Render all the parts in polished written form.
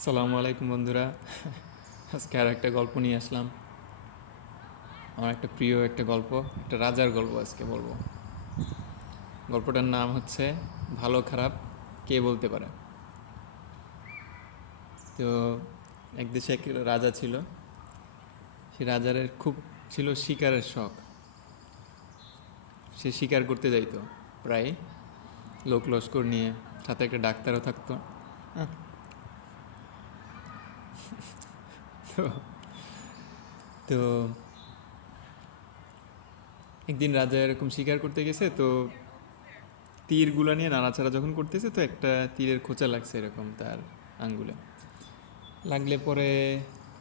আসসালামু আলাইকুম বন্ধুরা। আজকে আর একটা গল্প নিয়ে আসলাম। আমার একটা প্রিয় একটা গল্প, একটা রাজার গল্প আজকে বলবো। গল্পটার নাম হচ্ছে ভালো খারাপ কে বলতে পারে। তো এক দেশে এক রাজা ছিল। সে রাজার খুব ছিল শিকারের শখ। সে শিকার করতে যাইতো প্রায়, লোক লস্কর নিয়ে, সাথে একটা ডাক্তারও থাকতো। হ্যাঁ, তো তো একদিন রাজা এরকম শিকার করতে গেছে, তো তীরগুলা নিয়ে নাড়াচাড়া যখন করতেছে, তো একটা তীরের খোঁচা লাগছে এরকম তার আঙ্গুলে। লাগলে পরে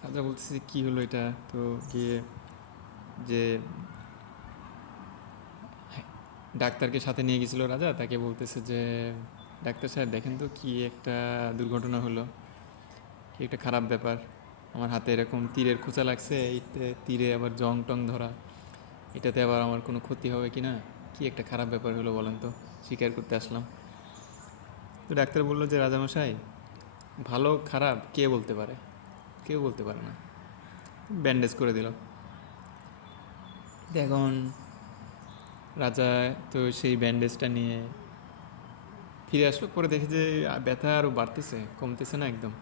রাজা বলতেছে কি হলো এটা। তো গিয়ে যে ডাক্তারকে সাথে নিয়ে গেছিল রাজা, তাকে বলতেছে যে ডাক্তার সাহেব দেখেন তো কি একটা দুর্ঘটনা হলো, কি একটা খারাপ ব্যাপার। আমার হাতে এরকম তীরের খোঁচা লাগছে, এইতে তীরে আবার জং টং ধরা, এটাতে আবার আমার কোনো ক্ষতি হবে কি না, কি একটা খারাপ ব্যাপার হলো বলেন তো, শিকার করতে আসলাম। তো ডাক্তার বললো যে রাজামশাই, ভালো খারাপ কে বলতে পারে, কেউ বলতে পারে না। ব্যান্ডেজ করে দিল। এখন রাজা তো সেই ব্যান্ডেজটা নিয়ে ফিরে আসলো, পরে দেখে যে ব্যথা আরও বাড়তেছে, কমতেছে না একদম।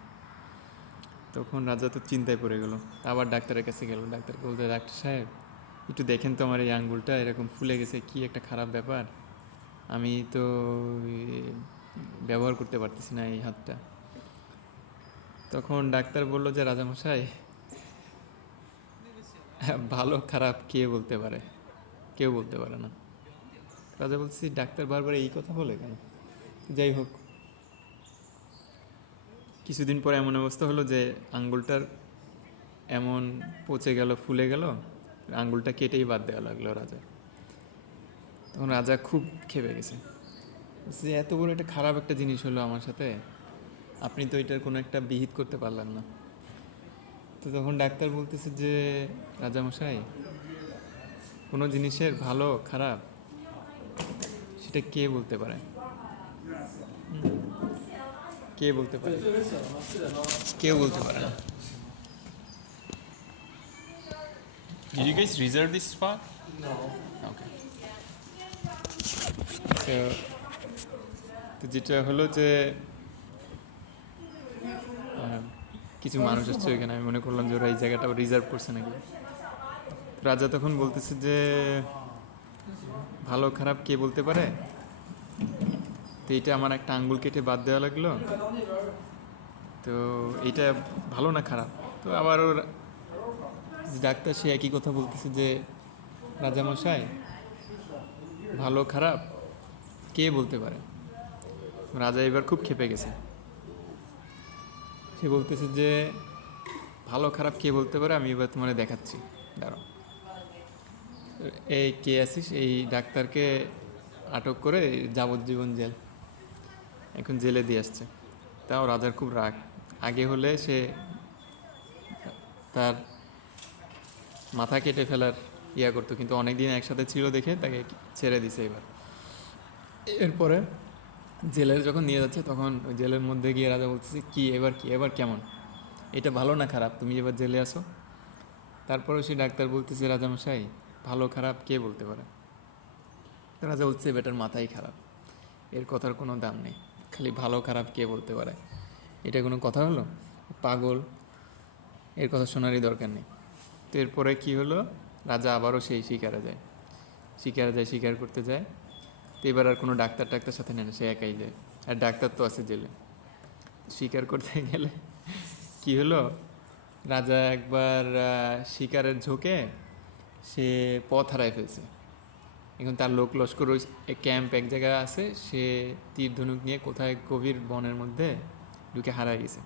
তখন রাজা তো চিন্তায় পড়ে গেল। আবার ডাক্তারের কাছে গেল, ডাক্তারকে বলতে, ডাক্তার সাহেব একটু দেখেন তো আমার এই আঙ্গুলটা এরকম ফুলে গেছে, কি একটা খারাপ ব্যাপার, আমি তো ব্যবহার করতে পারতেছি না এই হাতটা। তখন ডাক্তার বলল যে রাজামশাই, ভালো খারাপ কে বলতে পারে, কেউ বলতে পারে না। রাজা বলছি, ডাক্তার বারবার এই কথা বলে কেন। যাই হোক, কিছুদিন পরে এমন অবস্থা হলো যে আঙ্গুলটার এমন পচে গেল, ফুলে গেল, আঙ্গুলটা কেটেই বাদ দেওয়া লাগলো রাজা। তখন রাজা খুব খেপে গেছে, যে এত বড় একটা খারাপ একটা জিনিস হলো আমার সাথে, আপনি তো এটার কোনো একটা বিহিত করতে পারলেন না। তো তখন ডাক্তার বলতেছে যে রাজামশাই, কোনো জিনিসের ভালো খারাপ সেটা কে বলতে পারে, কে বলতে পারে, কেউ বলতে পারে না। Did you guys reserve this spot? Okay. তো তো যেটা হলো যে কিছু মানুষ আসছে ওইখানে, আমি মনে করলাম যে ওরা এই জায়গাটা রিজার্ভ করছে নাকি। রাজা তখন বলতেছে যে ভালো খারাপ কে বলতে পারে, তো এইটা আমার একটা আঙ্গুল কেটে বাদ দেওয়া লাগলো, তো এইটা ভালো না খারাপ। তো আবার ওর ডাক্তার সে একই কথা বলতেছে যে রাজামশাই, ভালো খারাপ কে বলতে পারে। রাজা এবার খুব ক্ষেপে গেছে। সে বলতেছে যে ভালো খারাপ কে বলতে পারে আমি এবার তোমার দেখাচ্ছি, দাঁড়াও। এই কে আছিস, এই ডাক্তারকে আটক করে যাবজ্জীবন জেল, এখন জেলে দিয়ে আসছে। তাও রাজার খুব রাগ। আগে হলে সে তার মাথা কেটে ফেলার ইয়া করতো, কিন্তু অনেকদিন একসাথে ছিল দেখে তাকে ছেড়ে দিছে এবার। এরপরে জেলের যখন নিয়ে যাচ্ছে, তখন ওই জেলের মধ্যে গিয়ে রাজা বলতেছে কি এবার, কি এবার কেমন, এটা ভালো না খারাপ, তুমি এবার জেলে আসো। তারপরে সে ডাক্তার বলতেছে রাজামশাই, ভালো খারাপ কে বলতে পারে। রাজা বলছে বেটার মাথাই খারাপ, এর কথার কোনো দাম নেই, খালি ভালো খারাপ কে বলতে পারে, এটা কোনো কথা হলো, পাগল, এর কথা শোনারই দরকার নেই। তো এরপরে কী হলো, রাজা আবারও সেই শিকারে যায়, শিকার করতে যায়। তো এবার আর কোনো ডাক্তার টাক্তার সাথে নেয় না, সে একাই যায়। আর ডাক্তার তো আছে জেলে। শিকার করতে গেলে কি হলো, রাজা একবার শিকারের ঝোঁকে সে পথ হারায় ফেলছে। এখন তার লোক লস্কর ওই ক্যাম্প এক জায়গায় আছে, সে তীর ধনুক নিয়ে কোথায় গভীর বনের মধ্যে ঢুকে হারায় গেছে।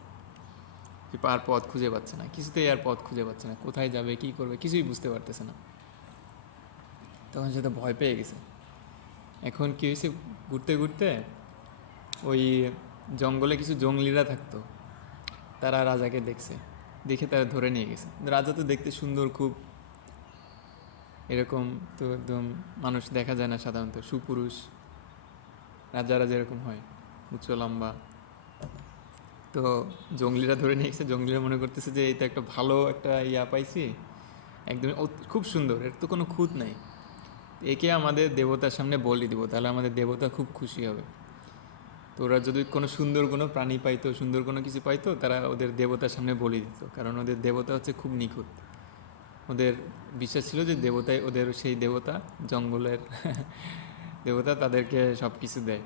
আর পথ খুঁজে পাচ্ছে না, কিছুতেই আর পথ খুঁজে পাচ্ছে না, কোথায় যাবে কী করবে কিছুই বুঝতে পারতেছে না। তখন সে তো ভয় পেয়ে গেছে। এখন কী হয়েছে, ঘুরতে ঘুরতে ওই জঙ্গলে কিছু জঙ্গলিরা থাকতো, তারা রাজাকে দেখছে, দেখে তারা ধরে নিয়ে গেছে। রাজা তো দেখতে সুন্দর খুব, এরকম তো একদম মানুষ দেখা যায় না সাধারণত, সুপুরুষ রাজারা যেরকম হয়, উচ্চ লম্বা। তো জঙ্গলিরা ধরে নিয়ে এসে, জঙ্গলিরা মনে করতেছে যে এই তো একটা ভালো একটা পাইছি, একদম খুব সুন্দর, এর তো কোনো খুঁত নাই, একে আমাদের দেবতার সামনে বলি দিব, তাহলে আমাদের দেবতা খুব খুশি হবে। তো ওরা যদি কোনো সুন্দর কোনো প্রাণী পাইতো, সুন্দর কোনো কিছু পাইতো, তারা ওদের দেবতার সামনে বলি দিত, কারণ ওদের দেবতা হচ্ছে খুব নিখুঁত। ওদের বিশ্বাস ছিল যে দেবতাই ওদের, সেই দেবতা জঙ্গলের দেবতা তাদেরকে সব কিছু দেয়।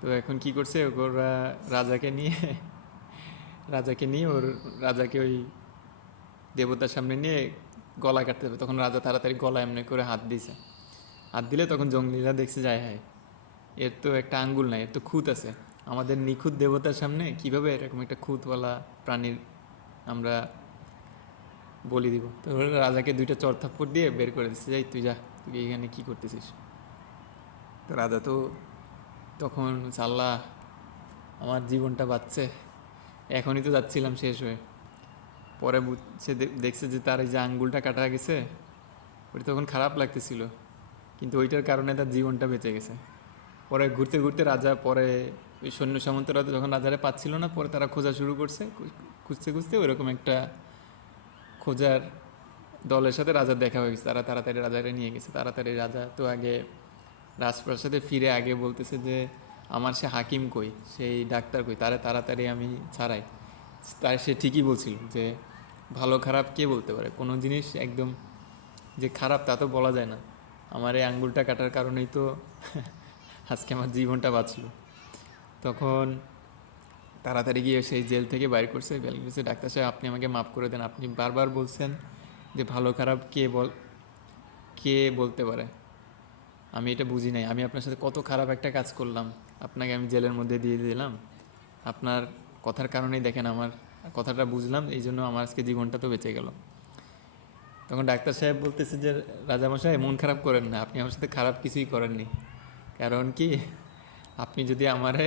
তো এখন কি করছে ওরা, রাজাকে নিয়ে ওর রাজাকে ওই দেবতার সামনে নিয়ে গলা কাটতে হবে। তখন রাজা তাড়াতাড়ি গলা এমনি করে হাত দিছে, হাত দিলে তখন জঙ্গলিরা দেখছে যায়, হ্যাঁ এর তো একটা আঙ্গুল নাই, এর তো খুঁত আছে, আমাদের নিখুঁত দেবতার সামনে কিভাবে এরকম একটা খুঁতওয়ালা প্রাণীর আমরা বলি দিব। তো ওরা রাজাকে 2টা চর থাপ্পড় দিয়ে বের করে দিচ্ছে, যাই তুই যা, তুই এখানে কী করতেছিস। তো রাজা তো তখন সাল্লাহ, আমার জীবনটা বাঁচছে, এখনই তো যাচ্ছিলাম শেষ হয়ে। পরে সে দেখছে যে তার এই যে আঙ্গুলটা কাটা গেছে, ওটা তখন খারাপ লাগতেছিল, কিন্তু ওইটার কারণে তার জীবনটা বেঁচে গেছে। পরে ঘুরতে ঘুরতে রাজা, পরে ওই সৈন্য সামন্তরা যখন রাজারে পাচ্ছিল না, পরে তারা খোঁজা শুরু করছে, খুঁজতে খুঁজতে ওইরকম একটা খোঁজার দলের সাথে রাজার দেখা হয়ে গেছে। তারা তাড়াতাড়ি রাজারে নিয়ে গেছে। তাড়াতাড়ি রাজা তো আগে রাজপ্রাসাদে ফিরে আগে বলতেছে যে আমার সে হাকিম কই, সেই ডাক্তার কই, তারে তাড়াতাড়ি আমি ছাড়াই। তাই সে ঠিকই বলছিল যে ভালো খারাপ কে বলতে পারে, কোনো জিনিস একদম যে খারাপ তা তো বলা যায় না। আমার এই আঙ্গুলটা কাটার কারণেই তো আজকে আমার জীবনটা বাঁচলো। তখন তাড়াতাড়ি গিয়ে সেই জেল থেকে বাইর করছে, বেল করছে, ডাক্তার সাহেব আপনি আমাকে মাফ করে দেন, আপনি বারবার বলছেন যে ভালো খারাপ কে বলতে পারে, আমি এটা বুঝি নাই, আমি আপনার সাথে কত খারাপ একটা কাজ করলাম, আপনাকে আমি জেলের মধ্যে দিয়ে দিলাম, আপনার কথার কারণেই দেখেন আমার কথাটা বুঝলাম, এই জন্য আমার আজকে জীবনটা তো বেঁচে গেল। তখন ডাক্তার সাহেব বলতেছে যে রাজামশাই মন খারাপ করেন না, আপনি আমার সাথে খারাপ কিছুই করেননি, কারণ কি আপনি যদি আমারে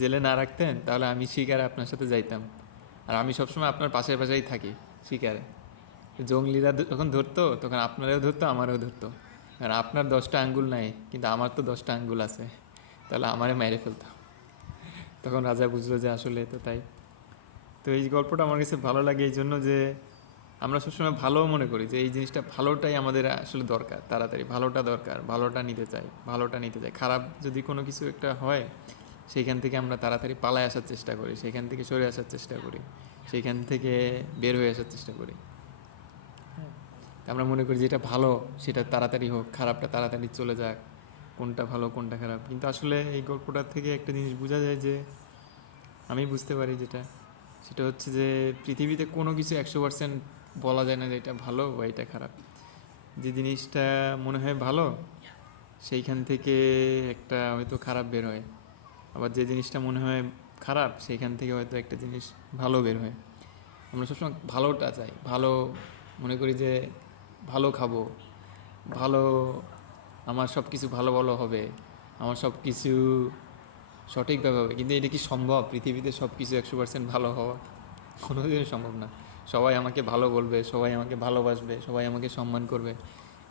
জেলে না রাখতেন তাহলে আমি শিকারে আপনার সাথে যাইতাম, আর আমি সবসময় আপনার পাশে পাশেই থাকি শিকারে। জঙ্গলিরা যখন ধরতো তখন আপনারাও ধরতো, আমারও ধরতো, আর আপনার 10টা আঙ্গুল নাই কিন্তু আমার তো 10টা আঙ্গুল আছে, তাহলে আমারে মেরে ফেলতো। তখন রাজা বুঝলো যে আসলে তো তাই। তো এই গল্পটা আমার কাছে ভালো লাগে এই জন্য যে আমরা সবসময় ভালো মনে করি যে এই জিনিসটা ভালোটাই আমাদের আসলে দরকার, তাড়াতাড়ি ভালোটা দরকার, ভালোটা নিতে চাই। খারাপ যদি কোনো কিছু একটা হয় সেইখান থেকে আমরা তাড়াতাড়ি পালায় আসার চেষ্টা করি, সেইখান থেকে সরে আসার চেষ্টা করি, সেইখান থেকে বের হয়ে আসার চেষ্টা করি। আমরা মনে করি যেটা ভালো সেটা তাড়াতাড়ি হোক, খারাপটা তাড়াতাড়ি চলে যাক, কোনটা ভালো কোনটা খারাপ। কিন্তু আসলে এই গল্পটার থেকে একটা জিনিস বোঝা যায় যে, আমি বুঝতে পারি যেটা, সেটা হচ্ছে যে পৃথিবীতে কোনো কিছু 100% বলা যায় না যে এটা ভালো বা এটা খারাপ। যে জিনিসটা মনে হয় ভালো সেইখান থেকে একটা হয়তো খারাপ বের হয়, আবার যে জিনিসটা মনে হয় খারাপ সেইখান থেকে হয়তো একটা জিনিস ভালো বের হয়। আমরা সবসময় ভালোটা চাই, ভালো মনে করি যে ভালো খাবো, ভালো, আমার সব কিছু ভালো ভালো হবে, আমার সব কিছু সঠিকভাবে হবে। কিন্তু এটা কি সম্ভব? পৃথিবীতে সব কিছু 100% ভালো হওয়া কোনো দিনই সম্ভব না। সবাই আমাকে ভালো বলবে, সবাই আমাকে ভালোবাসবে, সবাই আমাকে সম্মান করবে,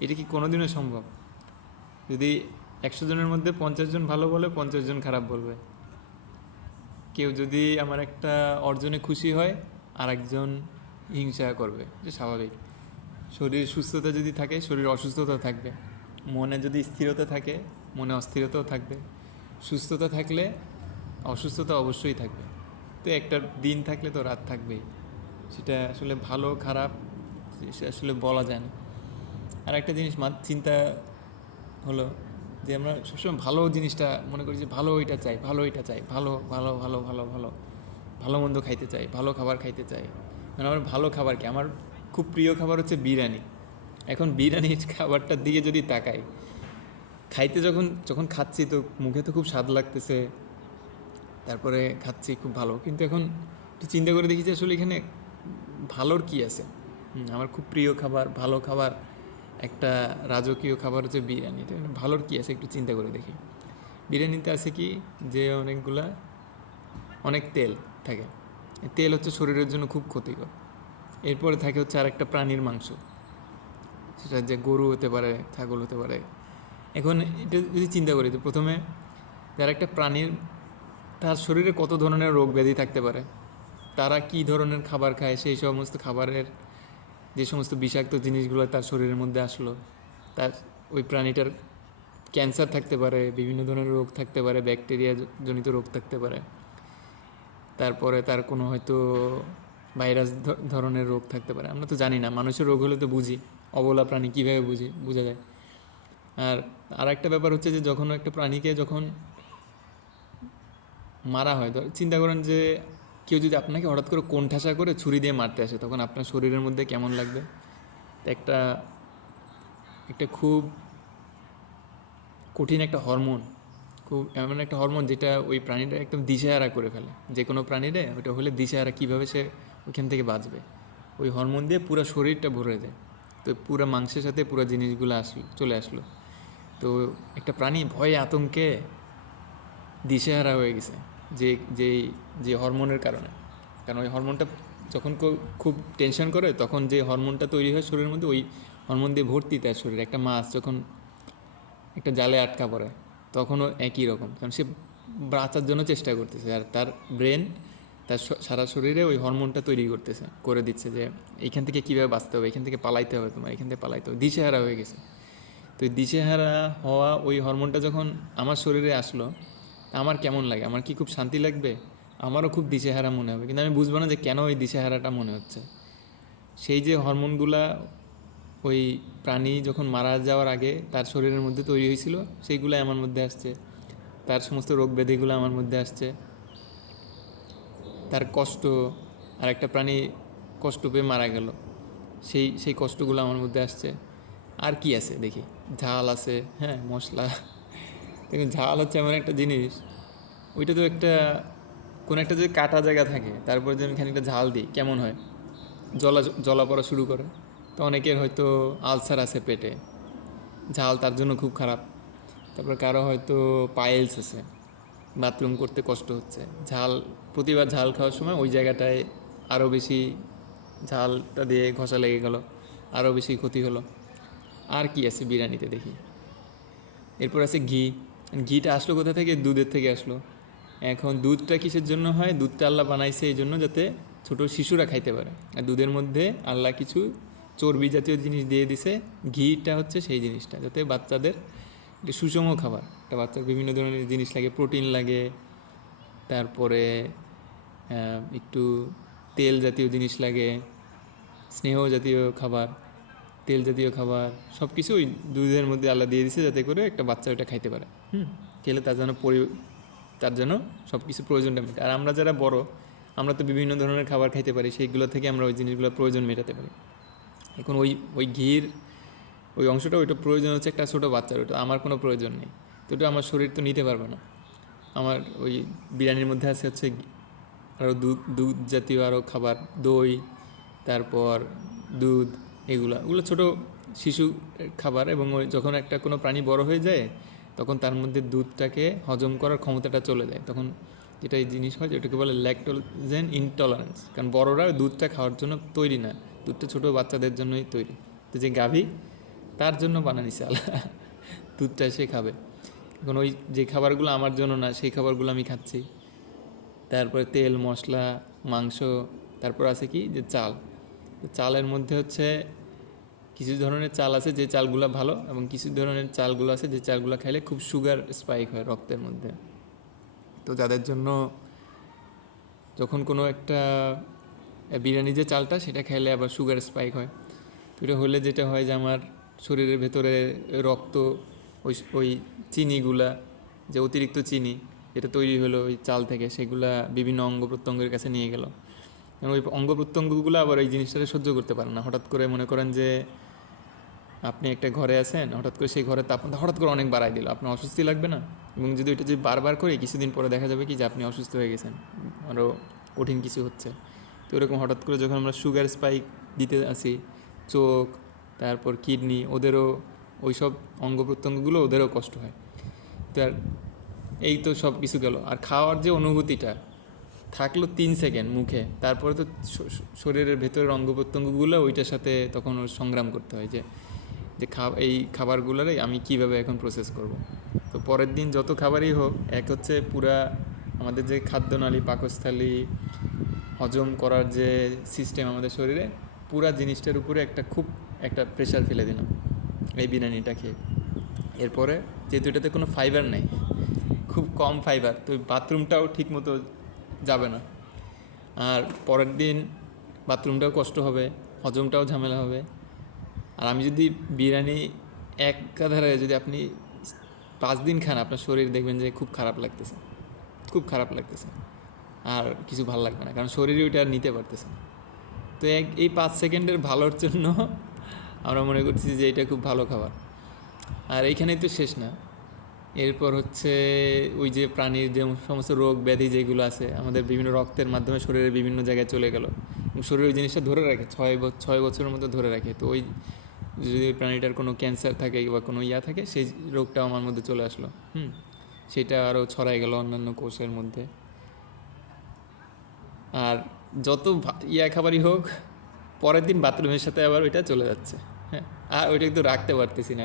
এটা কি কোনো দিনও সম্ভব? যদি 100 জনের মধ্যে 50 জন ভালো বলে, 50 জন খারাপ বলবে। কেউ যদি আমার একটা অর্জনে খুশি হয়, আর একজন হিংসা করবে, যে স্বাভাবিক। শরীর সুস্থতা যদি থাকে, শরীর অসুস্থতা থাকবে। মনে যদি স্থিরতা থাকে, মনে অস্থিরতাও থাকবে। সুস্থতা থাকলে অসুস্থতা অবশ্যই থাকবে। তো একটা দিন থাকলে তো রাত থাকবেই। সেটা আসলে ভালো খারাপ সে আসলে বলা যায় না। আর একটা জিনিস চিন্তা হলো যে আমরা সবসময় ভালো জিনিসটা মনে করি যে ভালো এটা চাই, ভালো এটা চাই, ভালো ভালো ভালো ভালো ভালো ভালো মন্দ খাইতে চাই, ভালো খাবার খাইতে চাই। মানে আমার ভালো খাবার কি, আমার খুব প্রিয় খাবার হচ্ছে বিরিয়ানি। এখন বিরিয়ানির খাবারটার দিকে যদি তাকাই, খাইতে যখন যখন খাচ্ছি তো মুখে তো খুব স্বাদ লাগতেছে, তারপরে খাচ্ছি খুব ভালো, কিন্তু এখন একটু চিন্তা করে দেখি যে আসলে এখানে ভালোর কি আছে। আমার খুব প্রিয় খাবার, ভালো খাবার, একটা রাজকীয় খাবার হচ্ছে বিরিয়ানি, এটা ভালোর কি আছে একটু চিন্তা করে দেখি। বিরিয়ানিতে আছে কি, যে অনেক তেল থাকে, তেল হচ্ছে শরীরের জন্য খুব ক্ষতিকর। এরপরে থাকে হচ্ছে আর একটা প্রাণীর মাংস, সেটা যে গরু হতে পারে, ছাগল হতে পারে। এখন এটা যদি চিন্তা করি তো প্রথমে যারা একটা প্রাণীর তার শরীরে কত ধরনের রোগ ব্যাধি থাকতে পারে, তারা কি ধরনের খাবার খায়, সেই সমস্ত খাবারের যে সমস্ত বিষাক্ত জিনিসগুলো তার শরীরের মধ্যে আসলো, তার ওই প্রাণীটার ক্যান্সার থাকতে পারে, বিভিন্ন ধরনের রোগ থাকতে পারে, ব্যাকটেরিয়া জনিত রোগ থাকতে পারে, তারপরে তার কোনো হয়তো ভাইরাস ধরনের রোগ থাকতে পারে। আমরা তো জানি না, মানুষের রোগ হলে তো বুঝি, অবলা প্রাণী কীভাবে বোঝা যায়। আর একটা ব্যাপার হচ্ছে যে যখন একটা প্রাণীকে যখন মারা হয়, চিন্তা করেন যে কেউ যদি আপনাকে হঠাৎ করে কোণঠাসা করে ছুরি দিয়ে মারতে আসে, তখন আপনার শরীরের মধ্যে কেমন লাগবে? একটা একটা খুব কঠিন একটা হরমোন, খুব এমন একটা হরমোন যেটা ওই প্রাণীটা একদম দিশেহারা করে ফেলে। যে কোনো প্রাণীরে ওইটা হলে দিশেহারা, কীভাবে সে ওইখান থেকে বাঁচবে, ওই হরমোন দিয়ে পুরো শরীরটা ভরে যায়। তো পুরো মাংসের সাথে পুরো জিনিসগুলো চলে আসলো। তো একটা প্রাণী ভয়ে আতঙ্কে দিশেহারা হয়ে গেছে যে যে যে হরমোনের কারণে। কারণ ওই হরমোনটা যখন খুব টেনশন করে, তখন যে হরমোনটা তৈরি হয় শরীরের মধ্যে, ওই হরমোন দিয়ে ভর্তি তার শরীরে। একটা মাছ যখন একটা জালে আটকা পড়ে, তখনও একই রকম, কারণ সে বাঁচার জন্য চেষ্টা করতেছে, আর তার ব্রেন তার সারা শরীরে ওই হরমোনটা তৈরি করে দিচ্ছে যে এইখান থেকে কীভাবে বাঁচতে হবে, এখান থেকে পালাইতে হবে, তোমার এখান থেকে পালাইতে হবে। দিশেহারা হয়ে গেছে। তো দিশেহারা হওয়া ওই হরমোনটা যখন আমার শরীরে আসলো, আমার কেমন লাগে? আমার কি খুব শান্তি লাগবে? আমারও খুব দিশেহারা মনে হবে, কিন্তু আমি বুঝবো না যে কেন ওই দিশেহারাটা মনে হচ্ছে। সেই যে হরমোনগুলা ওই প্রাণী যখন মারা যাওয়ার আগে তার শরীরের মধ্যে তৈরি হয়েছিল, সেইগুলো আমার মধ্যে আসছে, তার সমস্ত রোগ ব্যাধিগুলো আমার মধ্যে আসছে, তার কষ্ট, আর একটা প্রাণী কষ্ট পেয়ে মারা গেল, সেই কষ্টগুলো আমার মধ্যে আসছে। আর কি আছে দেখি, ঝাল আছে, হ্যাঁ, মশলা। দেখুন, ঝাল হচ্ছে এমন একটা জিনিস, ওইটা তো কোনো একটা যদি কাটা জায়গা থাকে, তারপরে যদি আমি খানিকটা ঝাল দিই, কেমন হয়? জ্বলা পড়া শুরু করে। তো অনেকের হয়তো আলসার আছে পেটে, ঝাল তার জন্য খুব খারাপ। তারপরে কারো হয়তো পাইলস আছে, বাথরুম করতে কষ্ট হচ্ছে, প্রতিবার ঝাল খাওয়ার সময় ওই জায়গাটায় আরও বেশি ঝালটা দিয়ে ঘষা লেগে গেল, আরও বেশি ক্ষতি হলো। আর কি আছে বিরিয়ানিতে দেখি? এরপর আছে ঘিটা আসলো কোথা থেকে? দুধের থেকে আসলো। এখন দুধটা কিসের জন্য হয়? দুধটা আল্লাহ বানাইছে এই জন্য যাতে ছোট শিশুরা খাইতে পারে। আর দুধের মধ্যে আল্লাহ কিছু চর্বি জাতীয় জিনিস দিয়ে দিছে। ঘিটা হচ্ছে সেই জিনিসটা, যাতে বাচ্চাদের একটা সুষম খাবার, একটা বাচ্চার বিভিন্ন ধরনের জিনিস লাগে, প্রোটিন লাগে, তারপরে একটু তেল জাতীয় জিনিস লাগে, স্নেহ জাতীয় খাবার, তেল জাতীয় খাবার, সব কিছু ওই দুধের মধ্যে আল্লাহ দিয়ে দিছে যাতে করে একটা বাচ্চা ওইটা খাইতে পারে। খেলে তার জন্য সব কিছু প্রয়োজনটা মেটে। আর আমরা যারা বড়, আমরা তো বিভিন্ন ধরনের খাবার খাইতে পারি, সেইগুলো থেকে আমরা ওই জিনিসগুলোর প্রয়োজন মেটাতে পারি। এখন ওই ঘির ওই অংশটা, ওইটা প্রয়োজন হচ্ছে একটা ছোটো বাচ্চার, ওইটা আমার কোনো প্রয়োজন নেই। তো ওটা আমার শরীর তো নিতে পারবে না। আমার ওই বিরিয়ানির মধ্যে আছে হচ্ছে আরও দুধ জাতীয় আরও খাবার, দই, তারপর দুধ, ওগুলো ছোটো শিশু খাবার। এবং ওই যখন কোনো প্রাণী বড় হয়ে যায়, তখন তার মধ্যে দুধটাকে হজম করার ক্ষমতাটা চলে যায়, তখন যেটা এই জিনিস হয়, যেটাকে বলে ল্যাকটোজেন ইনটলারেন্স। কারণ বড়রা দুধটা খাওয়ার জন্য তৈরি না, দুধটা ছোটো বাচ্চাদের জন্যই তৈরি। তো যে গাভী, তার জন্য বানানিছে আল্লাহ, দুধটা সে খাবে। এখন ওই যে খাবারগুলো আমার জন্য না, সেই খাবারগুলো আমি খাচ্ছি। তারপরে তেল, মশলা, মাংস, তারপর আছে কি যে চালের মধ্যে হচ্ছে কিছু ধরনের চাল আছে যে চালগুলো ভালো, এবং কিছু ধরনের চালগুলো আছে যে চালগুলো খাইলে খুব সুগার স্পাইক হয় রক্তের মধ্যে। তো যাদের জন্য যখন কোনো একটা বিরিয়ানি যে চালটা, সেটা খাইলে আবার সুগার স্পাইক হয়। তো এটা হলে যেটা হয় যে আমার শরীরের ভেতরে রক্ত ওই চিনিগুলা, যে অতিরিক্ত চিনি যেটা তৈরি হলো ওই চাল থেকে, সেগুলা বিভিন্ন অঙ্গ প্রত্যঙ্গের কাছে নিয়ে গেল। কারণ ওই অঙ্গ প্রত্যঙ্গগুলো আবার এই জিনিসটাকে সহ্য করতে পারে না। হঠাৎ করে মনে করেন যে আপনি একটা ঘরে আছেন, হঠাৎ করে সেই ঘরের তাপমাত্রা হঠাৎ করে অনেক বাড়াই দিল, আপনার অস্বস্তি লাগবে না? এবং যদি ওইটা যদি বারবার করে, কিছুদিন পরে দেখা যাবে কি যে আপনি অসুস্থ হয়ে গেছেন, আরও কঠিন কিছু হচ্ছে। তো এরকম হঠাৎ করে যখন আমরা সুগার স্পাইক দিতে আসি, চোখ, তারপর কিডনি, ওদেরও ওই সব অঙ্গ প্রত্যঙ্গগুলো ওদেরও কষ্ট হয়। তো আর এই তো সব কিছু গেল। আর খাওয়ার যে অনুভূতিটা থাকলো 3 সেকেন্ড মুখে, তারপরে তো শরীরের ভেতরের অঙ্গ প্রত্যঙ্গগুলো ওইটার সাথে তখন সংগ্রাম করতে হয় যে এই খাবারগুলোরে আমি কিভাবে এখন প্রসেস করব। তো পরের দিন যত খাবারই হোক, এক হচ্ছে পুরা আমাদের যে খাদ্যনালী, পাকস্থলী, হজম করার যে সিস্টেম আমাদের শরীরে, পুরা জিনিসটার উপরে খুব একটা প্রেশার ফেলে দিলাম এই বিরিয়ানিটা খেয়ে। এরপরে যেহেতু এটাতে কোনো ফাইবার নেই, খুব কম ফাইবার, তো বাথরুমটাও ঠিক মতো যাবে না। আর পরের দিন বাথরুমটাও কষ্ট হবে, হজমটাও ঝামেলা হবে। আর আমি যদি বিরিয়ানি একাধারে যদি আপনি 5 দিন খান, আপনার শরীর দেখবেন যে খুব খারাপ লাগতেছে, খুব খারাপ লাগতেছে, আর কিছু ভালো লাগবে না, কারণ শরীরে ওইটা আর নিতে পারতেছে না। তো এই 5 সেকেন্ডের ভালোর জন্য আমরা মনে করছি যে এটা খুব ভালো খাবার। আর এইখানেই তো শেষ না, এরপর হচ্ছে ওই যে প্রাণীর যে সমস্ত রোগ ব্যাধি যেগুলো আছে আমাদের বিভিন্ন রক্তের মাধ্যমে শরীরের বিভিন্ন জায়গায় চলে গেল, শরীর ওই জিনিসটা ধরে রাখে 6 বছরের মতো ধরে রাখে। তো ওই যদি ওই প্রাণীটার কোনো ক্যান্সার থাকে বা কোনো থাকে, সেই রোগটাও আমার মধ্যে চলে আসলো, সেটা আরও ছড়াই গেল অন্যান্য কোষের মধ্যে। আর যত খাবারই হোক, পরের দিন বাথরুমের সাথে আবার ওইটা চলে যাচ্ছে। হ্যাঁ, আর ওইটা কিন্তু রাখতে পারতেছি না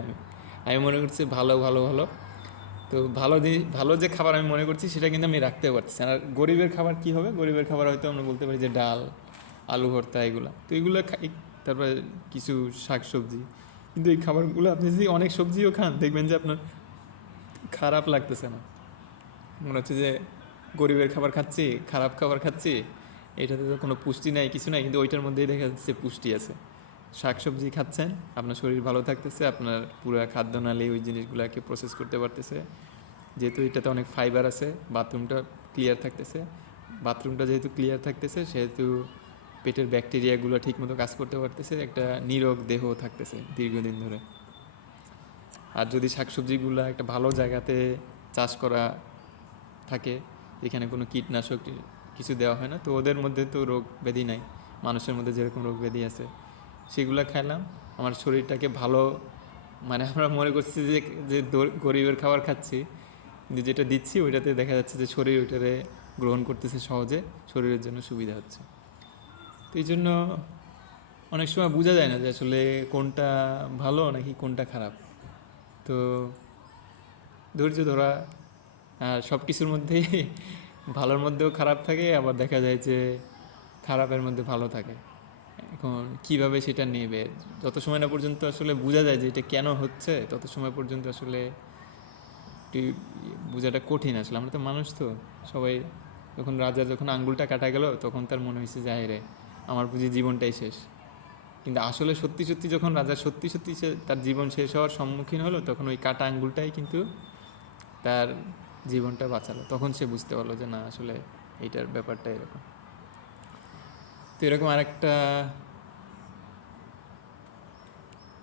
আমি মনে করছি ভালো ভালো ভালো, তো ভালো যে খাবার আমি মনে করছি সেটা কিন্তু আমি রাখতে পারছি। আর গরিবের খাবার কি হবে? গরিবের খাবার হয়তো আমরা বলতে পারি যে ডাল, আলু ভর্তা, এগুলো তো এগুলো খাই, তারপরে কিছু শাক সবজি। কিন্তু এই খাবারগুলো আপনি যদি অনেক সবজিও খান, দেখবেন যে আপনার খারাপ লাগতেছে না, মনে হচ্ছে যে গরিবের খাবার খাচ্ছি, খারাপ খাবার খাচ্ছি, এটাতে তো কোনো পুষ্টি নাই, কিছু নাই, কিন্তু ওইটার মধ্যেই দেখা যাচ্ছে পুষ্টি আছে। শাকসবজি খাচ্ছেন, আপনার শরীর ভালো থাকতেছে, আপনার পুরো খাদ্যনালী ওই জিনিসগুলোকে প্রসেস করতে পারতেছে, যেহেতু এটাতে অনেক ফাইবার আছে। বাথরুমটা ক্লিয়ার থাকতেছে, বাথরুমটা যেহেতু ক্লিয়ার থাকতেছে সেহেতু পেটের ব্যাকটেরিয়াগুলো ঠিকমতো কাজ করতে পারতেছে, একটা নিরোগ দেহ থাকতেছে দীর্ঘদিন ধরে। আর যদি শাকসবজিগুলো একটা ভালো জায়গাতে চাষ করা থাকে, যেখানে কোনো কীটনাশক কিছু দেওয়া হয় না, তো ওদের মধ্যে তো রোগ ব্যাধি নাই, মানুষের মধ্যে যেরকম রোগ ব্যাধি আছে সেগুলো খাইলাম। আমার শরীরটাকে ভালো, মানে আমরা মনে করছি যে যে গরিবের খাবার খাচ্ছি, কিন্তু যেটা দিচ্ছি ওইটাতে দেখা যাচ্ছে যে শরীর ওইটাতে গ্রহণ করতেছে সহজে, শরীরের জন্য সুবিধা হচ্ছে। তো এই জন্য অনেক সময় বোঝা যায় না যে আসলে কোনটা ভালো নাকি কোনটা খারাপ। তো ধৈর্য ধরা, আর সব কিছুর মধ্যেই ভালোর মধ্যেও খারাপ থাকে, আবার দেখা যায় যে খারাপের মধ্যে ভালো থাকে। এখন কিভাবে সেটা নেবে, যত সময় না পর্যন্ত আসলে বোঝা যায় যে এটা কেন হচ্ছে, তত সময় পর্যন্ত আসলে একটু বোঝাটা কঠিন। আসলে আমরা তো মানুষ, তো সবাই যখন আঙ্গুলটা কাটা গেল, তখন তার মনে হয়েছে যে রে আমার বুঝি জীবনটাই শেষ। কিন্তু আসলে সত্যি সত্যি যখন রাজা সত্যি সত্যি তার জীবন শেষ হওয়ার সম্মুখীন হলো, তখন ওই কাটা আঙ্গুলটাই কিন্তু তার জীবনটা বাঁচালো। তখন সে বুঝতে পারলো যে না, আসলে এইটার ব্যাপারটা এরকম। তো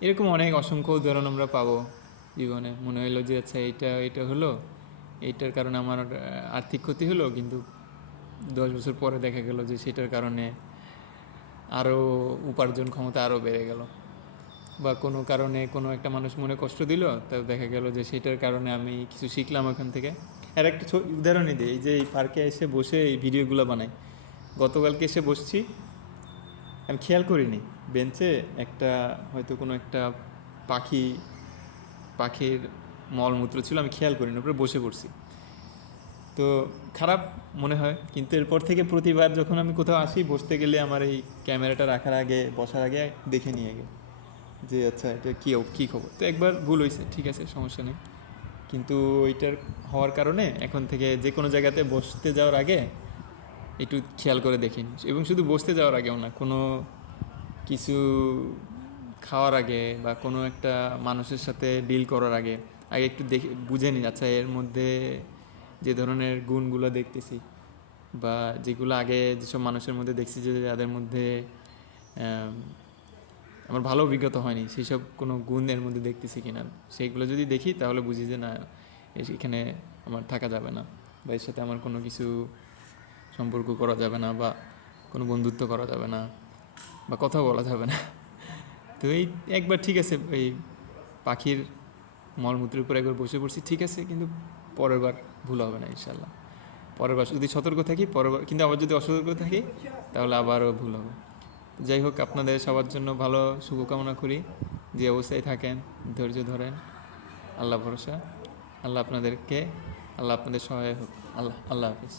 এরকম অনেক অসংখ্য উদাহরণ আমরা পাবো জীবনে। মনে হলো যে আচ্ছা এটা হলো, এইটার কারণে আমার আর্থিক ক্ষতি হলো, কিন্তু 10 বছর পরে দেখা গেল যে সেটার কারণে আরও উপার্জন ক্ষমতা আরও বেড়ে গেল। বা কোনো কারণে কোনো একটা মানুষ মনে কষ্ট দিল, তা দেখা গেল যে সেটার কারণে আমি কিছু শিখলাম ওখান থেকে। আর একটা উদাহরণই দিই, এই যে এই পার্কে এসে বসে এই ভিডিওগুলো বানাই, গতকালকে এসে বসছি, আমি খেয়াল করিনি বেঞ্চে একটা হয়তো কোনো একটা পাখির মলমূত্র ছিল, আমি খেয়াল করিনি, উপরে বসে পড়ছি। তো খারাপ মনে হয়, কিন্তু এরপর থেকে প্রতিবার যখন আমি কোথাও আসি, বসতে গেলে আমার এই ক্যামেরাটা রাখার আগে, বসার আগে দেখে নিয়ে গে যে আচ্ছা এটা কী খবর। তো একবার ভুল হয়েছে, ঠিক আছে, সমস্যা নেই, কিন্তু ওইটার হওয়ার কারণে এখন থেকে যে কোনো জায়গাতে বসতে যাওয়ার আগে একটু খেয়াল করে দেখিনি। এবং শুধু বসতে যাওয়ার আগেও না, কোনো কিছু খাওয়ার আগে বা কোনো একটা মানুষের সাথে ডিল করার আগে একটু দেখে বুঝে নিই, আচ্ছা এর মধ্যে যে ধরনের গুণগুলো দেখতেছি বা যেগুলো আগে যেসব মানুষের মধ্যে দেখছি যে যাদের মধ্যে আমার ভালো অভিজ্ঞতা হয়নি, সেই সব কোনো গুণ এর মধ্যে দেখতেছি কিনা, সেইগুলো যদি দেখি তাহলে বুঝি যে না, এখানে আমার থাকা যাবে না, বা এর সাথে আমার কোনো কিছু সম্পর্ক করা যাবে না, বা কোনো বন্ধুত্ব করা যাবে না, বা কথা বলা যাবে না। তো এই একবার ঠিক আছে, এই পাখির মলমূত্রের উপর একবার বসে পড়ছি, ঠিক আছে, কিন্তু পরের বার ভুল হবে না ইনশাল্লাহ। পরের বার যদি সতর্ক থাকি, পরের বার, কিন্তু আবার যদি অসতর্ক থাকি তাহলে আবারও ভুল হবে। যাই হোক, আপনাদের সবার জন্য ভালো শুভকামনা করি, যে অবস্থায় থাকেন ধৈর্য ধরেন, আল্লাহ ভরসা, আল্লাহ আপনাদের সহায় হোক। আল্লাহ হাফিজ।